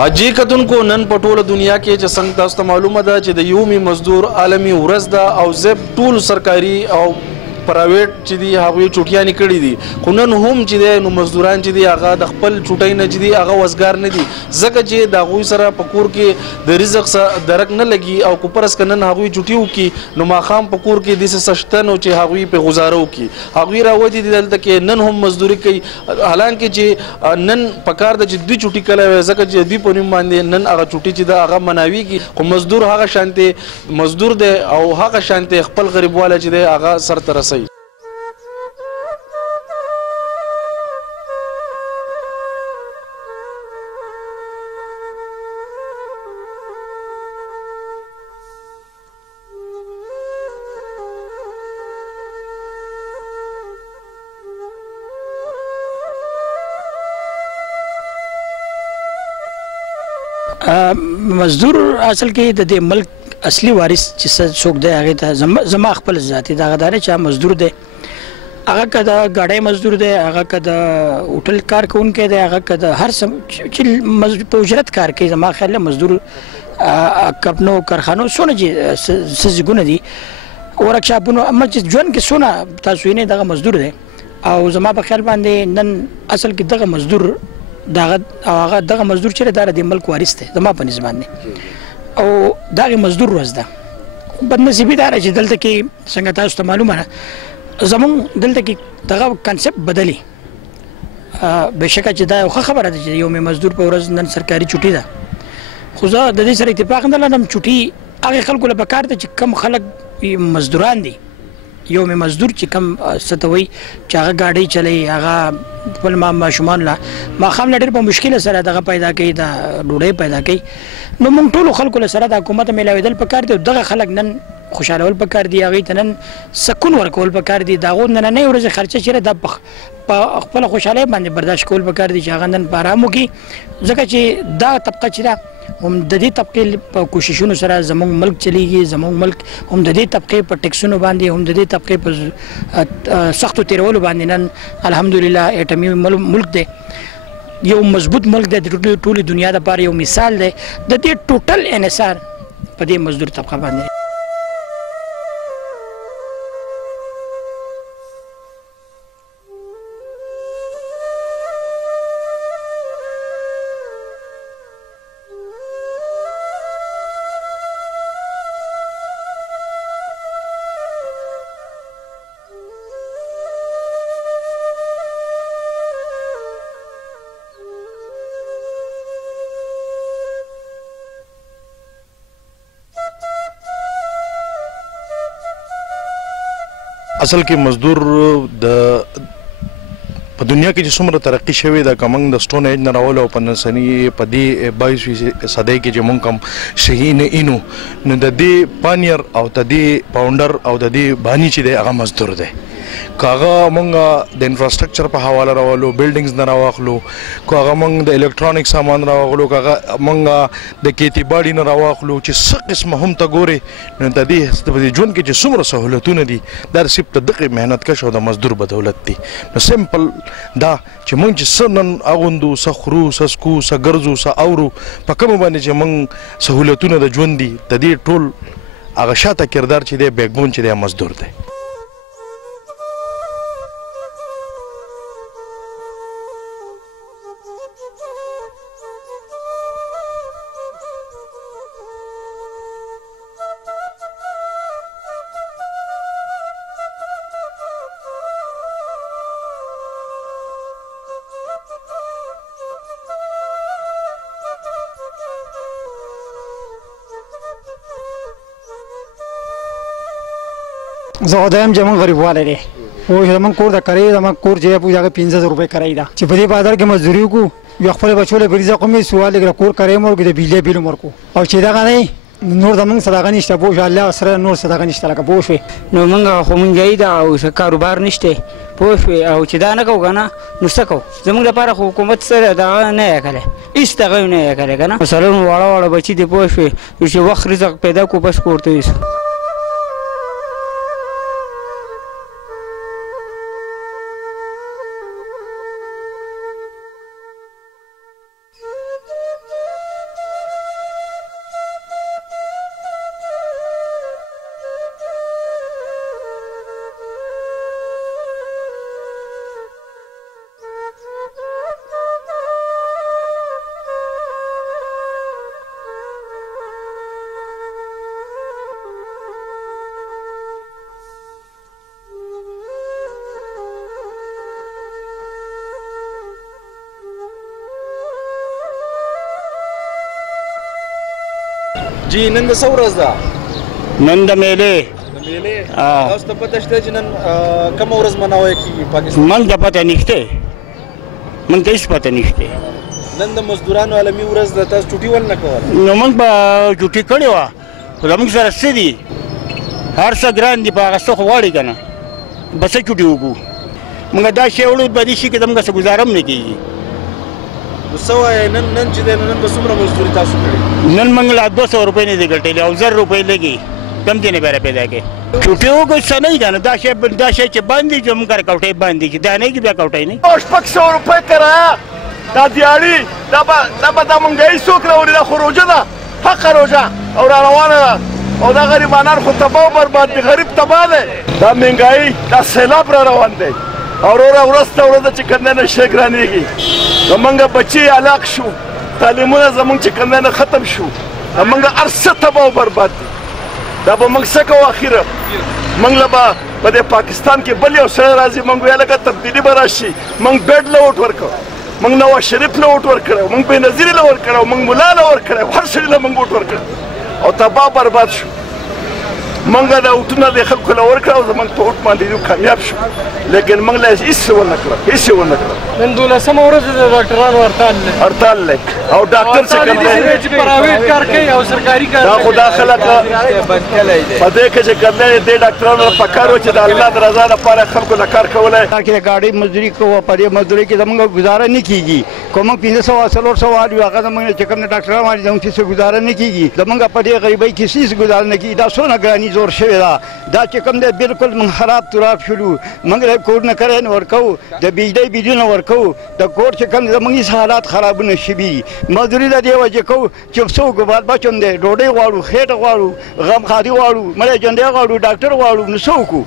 اجي کتونکو نن په ټوله دنیا کې چې څنګه تاسو ته معلومه ده چې د یومي مزدور عالمي ورځ ده او زب ټول سرکاري او پرایویټ چې دی هغوی چوټیانې کړي دي خو نن هم چې دی نو مزدوران چې دی هغه د خپل چوټۍ نه چې دی هغه وزګار نه دي ځکه چې د هغوی سره په کور کې د رزق درک نه لګي او که پرس که نن هغوی چوټي وکړي نو ماښام په کور کې داسې څه شته نو چې هغوی پرې ګزاره وکړي هغوی راوتي دي دلته کې نن هم مزدوري کوي حالانکه چې نن پکار ده چې دوی چوټي کلی وی ځکه چې دوی په نوم باندې نن هغه چوټي چې ده هغه مناویږي خو مزدور هغه شانتې مزدور دی او هغه شانتې خپل غریبواله چې دی هغه سرته رسوي مزدور اصل کې د دې ملک اصلي وارث چې څوک دی هغه ته زما خپل ذاتي دغه دار چې مزدور دی هغه کده غاډي مزدور دی هغه کده هوټل کار کوونکی دی هغه کده هر څه چې په اجرت کار کوي زما خیال مزدور کپنو کارخانو سونه چې سزګونه دي ورکشاپونو اما چې ژوند کې سونه تاسو یې دغه مزدور دی او زما په خیال باندې نن اصل کې دغه مزدور دغه مزدور چې د ملک وارث دی زما په نظر باندې او دغه مزدور ورځ ده بدنصیبي دا چې دلته کې څنګه تاسو ته معلومه ده زمونږ دلته کې دغه کنسپټ بدلی بهشکه چې دا یو خبره ده چې یوم مزدور په ورځ نن سرکاري چوټي ده خو زه د دې سره اتفاق نه لرم چوټي هغه خلکو له پکار ته چې کم خلک مزدوران دي یوم مزدور چې کم ستوي چې هغه گاډي چلی هغه خپل ماشومان لا ماښام ډېر په مشکل سره دغه پیدا کوي د ډوډۍ پیدا کوي نو موږ ټول خلکو له سره د حکومت ملاویدل پکار دي دغه خلک نن خوشالول پکار دي هغه ته نن سکون ورکول پکار دي دغه نن نه ورځ خرچه چیرې د خپل خوشاله باندې برداشت کول پکار دي چې هغه نن په آرامو کې ځکه چې دا طبقه چې هم د دې طبقې په کوششونو سره زموږ ملک چلیږي زموږ ملک هم د دې طبقې په ټیکسونو باندې هم د دې طبقې په سختو تیرولو باندې نن الحمدلله اټمي ملک دی یو مضبوط ملک دی د ټولې دنیا لپاره یو مثال دی د دې ټوټل انحصار په دې مزدور طبقه باندې اصل کې مزدور د په دنیا کې چې څومره ترقي شوې ده که موږ د سټون ایج نه راولو په نسني په دې 22 صدۍ کې چې موږ کوم صحیح نه اینو نو د دې پانیر او د دې پاونډر او د دې بانی چې دی هغه مزدور دی که هغه موږ د انفراسټرکچر په حواله راولو بلډینګز نه راواخلو که هغه موږ د الکترونیک سامان راواخلو که هغه موږ د کیتی باډي نه راواخلو چې څه قسمه هم ته ګورې نو د دې ژوند کې چې څومره سهولتونه دي دا صرف د دغې محنت کش او د مزدور بدولت دي نو سمپل دا چې موږ چې څه نن اغوندو څه خورو څه څکو څه ګرځو څه اورو په کومه باندې چې موږ سهولتونه د ژوند دي د دې ټول هغه شاته کردار چې دی بیکبون چې دی مزدور دی زه خدایم چې موږ غریبوالی دی او زموږ کور د کرایې زموږ کور چې دی هغه 1500 روپۍ کرایه ده چې په دې بازار کې مزدوري وکړو یو خپل بچو له بریزه قومي سوال لګره کور کرایه مو کې د بجلی بیل مو او چې دا غنی نور زموږ صدقه نشته بوش الله سره نور صدقه نشته لکه بوش نو موږ خو مونږ دا او کاروبار نشته پوه او چې دا نه کوو کنه نو څه کوو زموږ لپاره خو حکومت سره دا نه یې کړی هیڅ دغه نه یې کړی کنه مثلا واړه واړه بچي دي پوه شوې چې وخت رزق پیدا کو بس کور ته یوسو جی نن د څه ورځ ده؟ نن د میلې میلې تاسو ته پته شته چې نن کومه ورځ مناوی کیږي پاکستان؟ من ته پته نشته، من ته هېڅ پته نشته. نن د مزدورانو عالمي ورځ ده، تاسو چوټي ولې نه کوله؟ نو موږ به چوټي کړې وه، خو زموږ سره څه دي، هر څه ګران دي، په هغه څه خو غواړي که نه، به څه چوټي وکړو. موږ دا شی وړو په دې شي کې زموږ څه ګزاره هم نه کېږي. نو څه وایې نن چې دی نن به څومره مزدوري تاسو کړې؟ نن موږ لا 200 روپۍ نه دي ګټلې او 1000 روپۍ لګي، کم ځای نه به راپیدا کړې. چوټي وکړو څه نه که نه، دا شی چې بند دي زموږ کار کوټۍ بند دي، چې دا نه کي بیا کوټۍ نه. 600 روپۍ کرایه دا دیاړي دا به دا مهنګایي څوک راوړي؟ دا خو روژه ده، حقه روژه او را روانه ده، او دا غریبانان خو تباه و برباد دي، غریب تباه دی. دا مهنګایي دا سیلاب را روان دی او وروره ورځ ته ورځ چې کوم دی نه شی ګرانېږي. زمونږ بچي هلاک شو، تعلیمونه زمونږ چې کوم دی نه ختم شو، زمونږ هر څه تباه و برباد دي. دا به موږ څه کوو اخره؟ موږ له به په دې پاکستان کې بل یو سړی راځي، موږ ویل لکه تبدیلي به راشي، موږ بیډ له ووټ ورکړو، موږ نواز شریف له ووټ ورکړی، موږ بېنظیري له ورکړی، موږ ملا له ورکړی، هر سړي له موږ ووټ ورکړی او تباه برباد شو. موږ دا ووټونه د خلکو له ورکړه او زموږ په ووټ باندې دوی کامیاب شو، لیکن موږ له هېڅ ونه کړه، هېڅ ونه کړه. نن 12مه ورځ د ډاکټرانو هړتال دی او ډاکټر چې کوم دی چې پرایویټ کار کوي او سرکاري کار دا خو دا خلک په دې کې چې کوم دی دې ډاکټرانو ته پکار و چې د الله د رضا لپاره خلکو له کار کولی. دا کې د ګاډۍ مزدوري کوو، په دې مزدورۍ کې زموږ ګزاره نه کېږي. که موږ 500 400 وایو هغه زموږ چې کوم ډاکټران وایي زموږ هېڅ ګزاره نه کېږي. زموږ په دې غریبۍ کې هېڅ ګزاره نه کېږي. دا څونه ګراني زور شوې ده، دا چې کوم دی بالکل موږ خراب تراب شولو. موږ د کورونه کرایه نه ورکوو، د بجلۍ بلونه ورکوو، د کور چې کوم دی زموږ هېڅ حالات خرابونه شوي. مزدوري د دې وجې کوو چې څوک بال بچ هم دی، ډوډۍ غواړو، خېټه غواړو، غمخادي غواړو، مړی جنډۍ غواړو، ډاکټر غواړو، نو څه وکړو؟